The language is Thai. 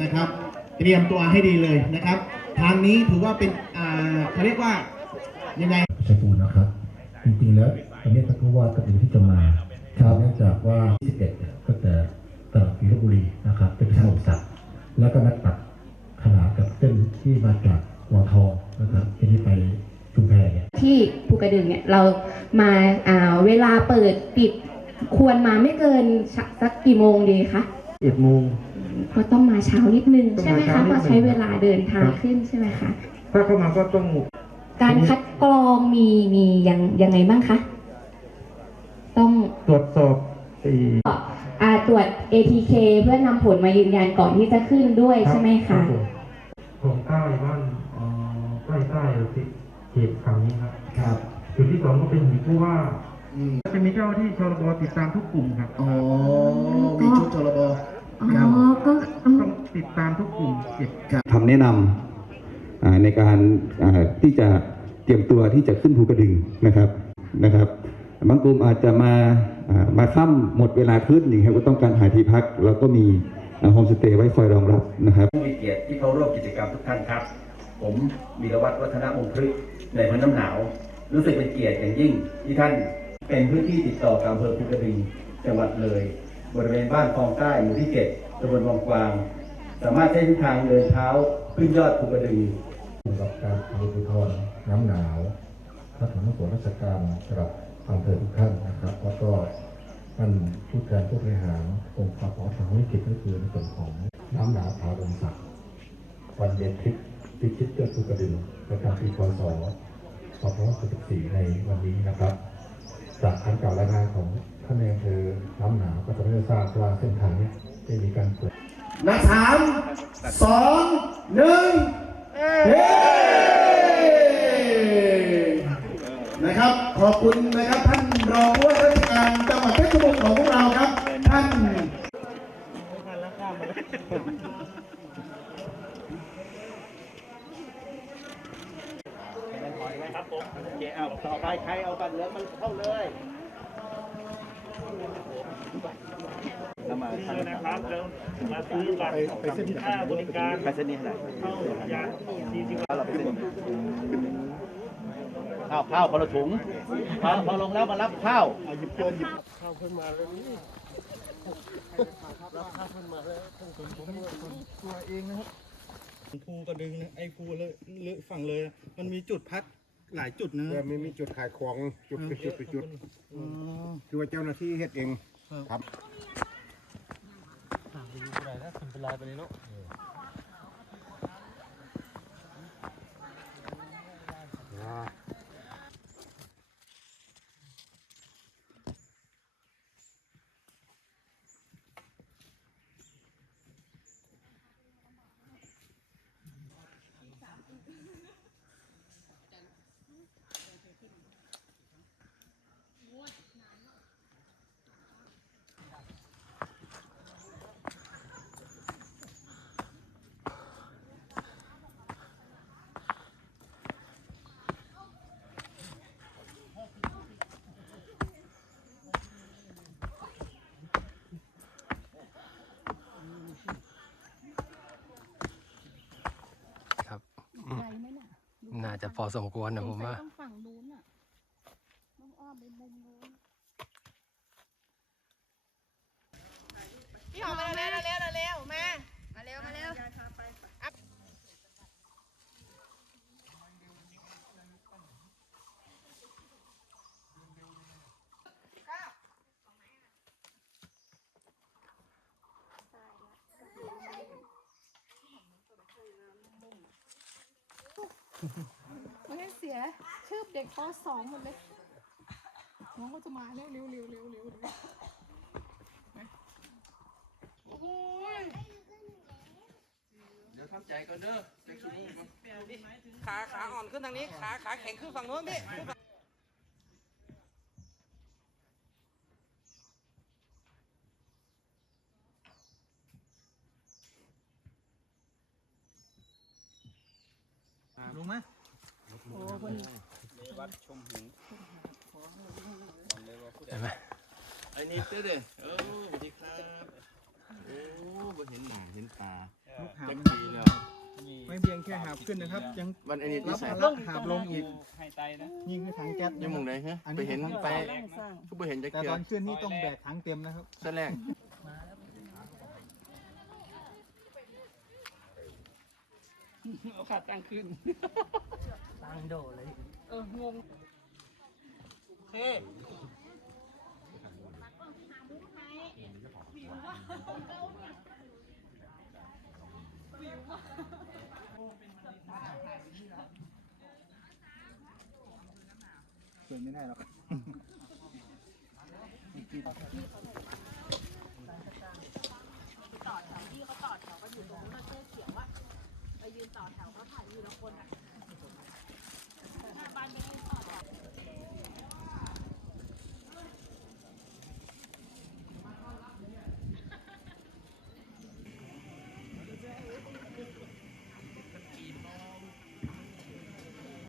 นะครับ เตรียมตัวให้ดีเลยนะครับ ทางนี้ถือว่าเป็นอ่าเขาเรียกว่ายังไงชัยภูมินะครับ จริงๆแล้วตอนนี้ท่านผู้ว่าก็เป็นที่จะมาครับเนื่องจากว่า 21เนี่ยก็จะตลาดปีลพบุรีนะครับ เป็นถนนสัตว์แล้วก็นัดตัดขนาดกับเส้นที่มาจากวังทองนะครับที่นี่ไปชุมแพเนี่ยที่ภูกระดึงเนี่ยเรามาอ่าเวลาเปิดปิดควรมาไม่เกินสักกี่โมงดีคะ เอ็ดโมง ก็ต้องมาเช้านิดนึงต้องใช่ไหมมาคะเช้าเพนิดนึงราะใช้เวลาเดินทางครับขึ้นใช่ไหมคะถ้าเข้ามาก็ต้อง การคัดกรองมีมียังยังไงบ้างคะต้องตรวจสอบไอ้อ่าตรวจ ATK เพื่อนำผลมายืนยันก่อนที่จะขึ้นด้วยใช่ไหมครัคะบผมผมใต้บ้านเอ่อใกล้ใต้ติดเขตฝั่งนี้ครับครับจุดที่สองก็เป็นหีผู้ว่าอืมจะมีเจ้าหน้าที่ชลบติดตามทุกกลุ่มครับอ๋อ มีชุดชลบ อ๋อ ก็อืม ต้องติดตามทุกกลุ่มเก็บคำแนะนำอ่าในการอ่าที่จะเตรียมตัวที่จะขึ้นภูกระดึงนะครับนะครับ บางกลุ่มอาจจะมาอ่ามาค่ำหมดเวลาขึ้นอย่างเงี้ยก็ต้องการหาที่พักเราก็มีโฮมสเตย์ไว้คอยรองรับนะครับผู้มีเกียรติที่เข้าร่วมกิจกรรมทุกท่านครับ ผมวีรวัตรวัฒนมงคลึกในพันน้ำหนาว รู้สึกเป็นเกียรติอย่างยิ่งที่ท่านเป็นพื้นที่ติดต่อกับอำเภอภูกระดึงจังหวัดเลย บริเวณบ้านคลองใต้หมู่ที่เจ็ดตำบลวังกวาง สามารถใช้ทางเดินเท้าขึ้นยอดภูกระดึงกับการทำภูทรน้ำหนาวท่านหัวหน้าส่วนราชการสำหรับอำเภอทุกท่านนะครับ แล้วก็ท่านผู้แทนผู้บริหารองค์กรของทางวิกฤตก็คือในส่วนของน้ำหนาวผาลมศักดิ์วันเย็นทริปพิชิตเกิดภูกระดึงประจำปีพศ2564ในวันนี้นะครับ จากคำกล่าวรายงานของท่านในอำเภอน้ำหนาวก็จะได้ทราบว่าเส้นทางนี้ได้มีการเปิด นับสามสองหนึ่งเฮ้นะครับ ขอบคุณนะครับท่านรองผู้ว่าราชการจังหวัดเพชรบูรณ์ของพวกเราครับ ท่านเอาต่อไปใครเอาบัตรเหลือมันเข้าเลย ซื้นะครับแล้วมาซื้อบัตรค่าบริการไปเส้นนี้ใน่อยเข้ายานดีที่ว่าเราไปเส้นข้าวข้าวคนละถุงพอพอลงแล้วมารับข้าวหยิบเกินหยิบข้าวขึ้นมาแล้วนี่รับข้าวขึ้นมาแล้วผมผมตัวเองนะครับครูกระดึงนะไอ้ครูเลยเลยฝั่งเลย มันมีจุดพัดหลายจุดนะไม่มีจุดขายของจุดเป็จุดเปจุดคือว่าเจ้าหน้าที่เฮ็ดเองครับ ครัาจะพอสมควรนะผมว่า ต้องฝั่งนู้นอะต้องอ้อมไปมุมนู้นพี่หอมมาเร็วเร็วเร็วเร็วมามาเร็วมาเร็ว ชื่อเด็กป2หมดเลยน้องก็จะมาเร็วเร็วเร็วเร็วเร็วโอ้ยเดี๋ยวทำใจก่อนเด้อเด็กชุนี้ขาขาอ่อนขึ้นทางนี้ ขาขาแข็งขึ้นฝั่งโน้นพี่รู้ไหม โอ้คนในวชมหงบอ้ยไอ้นี่เต้เด้อเออสวัสดีครับโอ้บ่เห็นหน้าเห็นตาจักปีแล้วไม่เพียงแค่หาบขึ้นนะครับ ยังวันไอ้นี่ที่ใส่ลงหาบลงอีกไข่ไตนะยิ่งคือถังแก๊สยังมุงไหนฮะไปเห็นไปก็ไปเห็นจะเกี่ยวแต่ตอนขึ้นนี่ต้องแบกถังเต็มนะครับแสดงเาขาตั้งขึ้น งงโอเคเกินไม่ได้หรอก